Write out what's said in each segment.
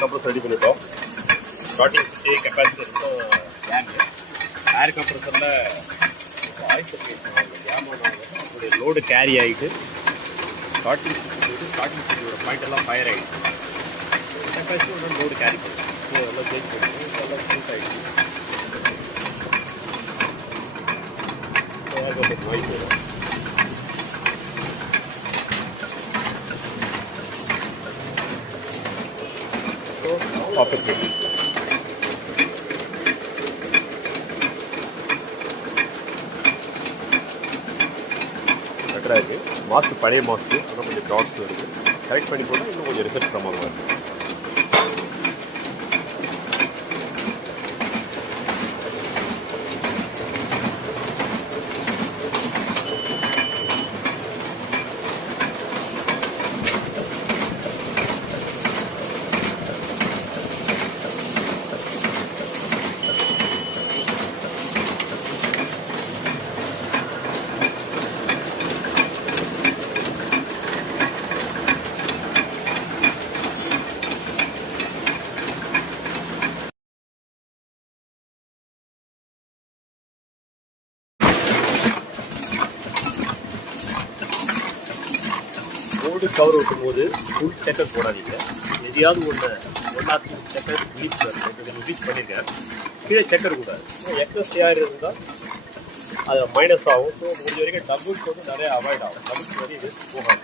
Compressor ready பண்ணிட்டோம். Starting சுற்றி capacity இருக்கும் ஏர் கம்ப்ரஸரில் வாய்ஸ் அதோடைய லோடு கேரி ஆகிட்டு ஸ்டார்டிங் சுற்றியோட பாயிண்ட் எல்லாம் ஃபயர் ஆகிடுச்சு. கெப்பாசிட்டியோட லோடு கேரி பண்ணும். ஸோ எல்லாம் சேஞ்ச் பண்ணிட்டு எல்லாம் சூட் ஆகிடுச்சு. வாய்ஸ் வரும். ஆப்பர்ச்சுனிட்டி பெட்டராக இருக்குது. மாஸ்க் பழைய மாஸ்க்கு ஆனால் கொஞ்சம் டாட்ஸ் இருக்குது. கரெக்ட் பண்ணி போட்டால் இன்னும் கொஞ்சம் ரிசல்ட் பிரமாதமாக இருக்குது. போர்டு கவர் ஓட்டும் போது ஃபுல் செக்கர் போடாதீங்க. எதையாவது ஒன் ஆர் 2 செக்கர் ரிலீஸ் பண்ணியிருக்கேன். கீழே செக்கர் கூடாது. எக்ஸஸ் ஏர் இருந்தால் அதில் மைனஸ் ஆகும். ஸோ முடிஞ்ச வரைக்கும் டபுள்ஸ் வந்து நிறைய அவாய்ட் ஆகும். டபுள்ஸ் வந்து இது போகாது.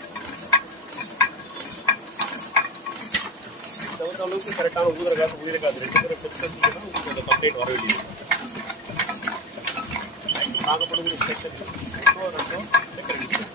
தகுந்த அளவுக்கு கரெக்டான ஊதுற காசு 2 பேரும் செட் பண்ணிங்கன்னா உங்களுக்கு அந்த கம்ப்ளைண்ட் வர வேண்டியது. நாங்கள் பண்ணக்கூடிய செக்கர் 2 செக்கர்